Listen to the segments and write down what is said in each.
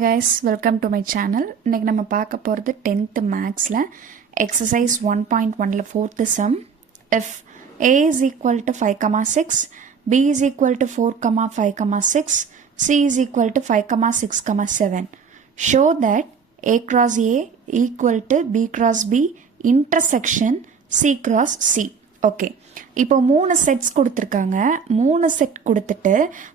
Hi guys, welcome to my channel. இன்னைக்கு நம்ம பார்க்க போறது 10th mathsல exercise 1.1ல 4th sum. If a is equal to 5,6, b is equal to 4,5,6, c is equal to 5,6,7. Show that a cross a equal to b cross b intersection c cross c. Okay, இப்போ 3 sets கொடுத்துருக்காங்க. 3 set கொடுத்துட்டு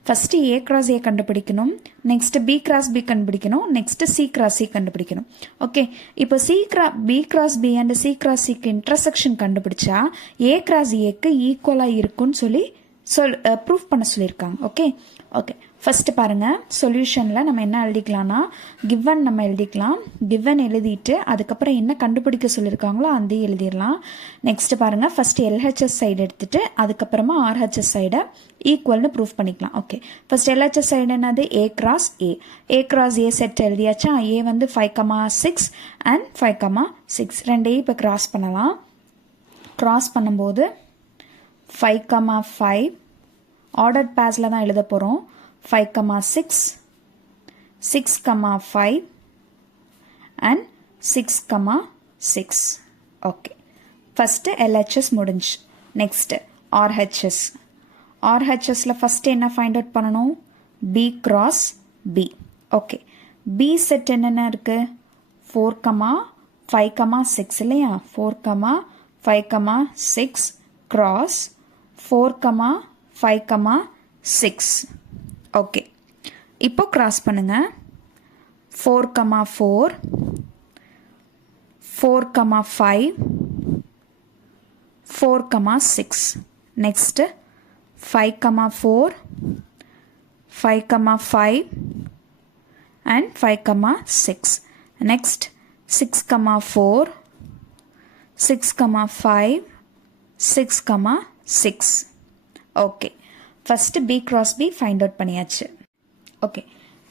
first A cross A கண்டுபிடிக்கணும், next B cross B கண்டுபிடிக்கணும், next C cross C கண்டுபிடிக்கணும். Okay, இப்போ B cross B and C cross சிக்கு intersection கண்டுபிடிச்சா A cross ஏக்கு ஈக்குவலாக இருக்குன்னு சொல்லி ப்ரூஃப் பண்ண சொல்லியிருக்காங்க. ஓகே ஓகே ஃபஸ்ட்டு பாருங்கள், சொல்யூஷனில் நம்ம என்ன எழுதிக்கலாம்னா கிவன் நம்ம எழுதிக்கலாம். கிவன் எழுதிட்டு அதுக்கப்புறம் என்ன கண்டுபிடிக்க சொல்லியிருக்காங்களோ அந்த எழுதிடலாம். நெக்ஸ்ட்டு பாருங்கள், ஃபஸ்ட்டு எல்ஹெச்எஸ் சைடு எடுத்துகிட்டு அதுக்கப்புறமா ஆர்ஹெச்எஸ் சைடை ஈக்குவல்னு ப்ரூஃப் பண்ணிக்கலாம். ஓகே, ஃபஸ்ட் எல்ஹெச்எஸ் சைடு என்னது A cross A cross A set எழுதியாச்சா. ஏ வந்து 5,6 அண்ட் 5,6 ரெண்டையும் இப்போ கிராஸ் பண்ணலாம். கிராஸ் பண்ணும்போது 5,5 ஆர்டர்ட் பேஸில் தான் எழுத போகிறோம். 5,6 6,5 and 6,6. ஓகே, ஃபஸ்ட்டு எல்ஹெச்எஸ் முடிஞ்சு. Next RHS. ஆர்ஹெச்எஸில் ஃபஸ்ட்டு என்ன ஃபைண்ட் அவுட் பண்ணணும்? B cross B. Okay, B set என்னென்ன இருக்குது? 4,5,6 இல்லையா? 4,5,6 கிராஸ் 4,5,6. ஓகே, இப்போ கிராஸ் பண்ணுங்க. 4,4 4,5 4,6. Next 5,4 5,5 and 5,6. Next 6,4 6,5 6,6. Okay, first B cross B find out பண்ணியாச்சு. ஓகே,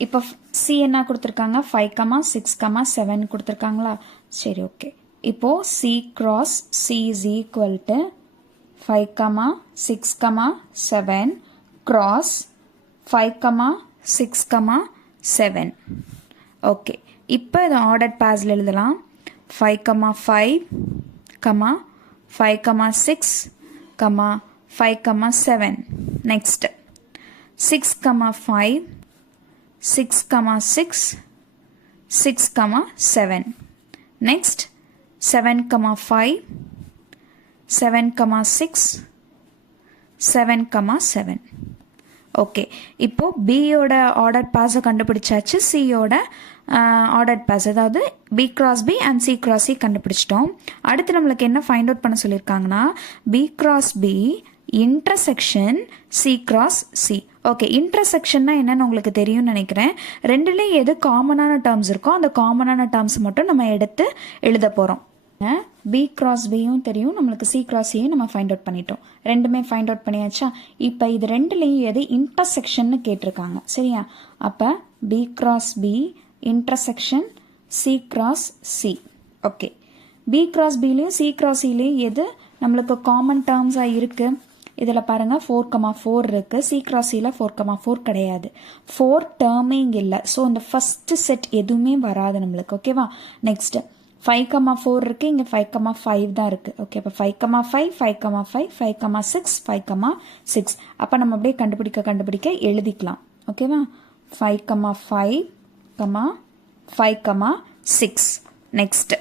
இப்போ சி என்ன கொடுத்துருக்காங்க? 5,6,7 கொடுத்துருக்காங்களா? சரி, ஓகே. இப்போது C cross C is equal to 5,6,7 cross 5,6,7. Okay, இப்போ இதை ஆர்டர் பேஸில் எழுதலாம். 5,5 5,6 5,7. நெக்ஸ்ட் 6,5 6,6 6,7. நெக்ஸ்ட் 7,5 7,6 7,7. ஓகே, இப்போ பியோட ஆர்டர் பாஸை கண்டுபிடிச்சாச்சு. சியோட ஆர்டர் பாஸ், அதாவது B cross B and C cross C கண்டுபிடிச்சிட்டோம். அடுத்து நம்மளுக்கு என்ன ஃபைண்ட் அவுட் பண்ண சொல்லியிருக்காங்கன்னா B cross B intersection C cross C. Okay, இன்டர்செக்ஷன்னா என்னன்னு உங்களுக்கு தெரியும்னு நினைக்கிறேன். ரெண்டுலேயும் எது காமனான டேர்ம்ஸ் இருக்கோ அந்த காமனான டேர்ம்ஸ் மட்டும் நம்ம எடுத்து எழுத போகிறோம். பி கிராஸ் பியும் தெரியும் நம்மளுக்கு, சி கிராஸ் சியும் நம்ம ஃபைண்ட் அவுட் பண்ணிட்டோம். ரெண்டுமே ஃபைண்ட் அவுட் பண்ணியாச்சா. இப்போ இது ரெண்டுலேயும் எது இன்டர்செக்ஷன்னு கேட்டிருக்காங்க, சரியா? அப்போ B cross B intersection C cross C. Okay, B cross பிலையும் சி கிராஸ் சிலையும் எது நம்மளுக்கு காமன் டேர்ம்ஸாக இருக்குது? இதில் பாருங்கள் 4,4 இருக்குது. சி கிராஸ் சியில் 4,4 கிடையாது. 4 டேர்மே இங்கே இல்லை. ஸோ இந்த ஃபஸ்ட்டு செட் எதுவுமே வராது நம்மளுக்கு. ஓகேவா? நெக்ஸ்ட்டு 5,4 இருக்குது, இங்கே 5,5 தான் இருக்குது. ஓகே, அப்போ 5,5 5,5 5,6 5,6. அப்போ நம்ம அப்படியே கண்டுபிடிக்க எழுதிக்கலாம். ஓகேவா? 5,5 5,6. நெக்ஸ்ட்டு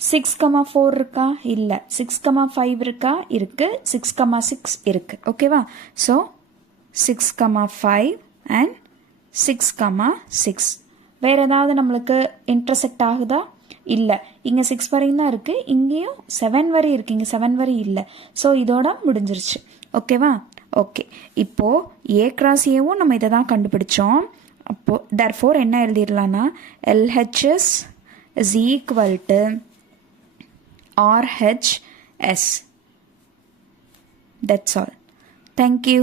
6,4 இருக்கா? இல்லை. 6,5 இருக்கா? இருக்கு. 6,6 இருக்கு. ஓகேவா? So 6,5 and 6,6. வேறு ஏதாவது நம்மளுக்கு இன்டர்செக்ட் ஆகுதா? இல்லை. இங்கே 6 வரையும் தான் இருக்குது, இங்கேயும் 7 வரை இருக்குது, இங்கே 7 வரை இல்லை. ஸோ இதோட முடிஞ்சிருச்சு. ஓகேவா? ஓகே, இப்போது ஏ கிராஸ் ஏவும் நம்ம இதை தான் கண்டுபிடிச்சோம். அப்போது therefore என்ன எழுதிடலான்னா LHS is equal to RHS. That's all. Thank you.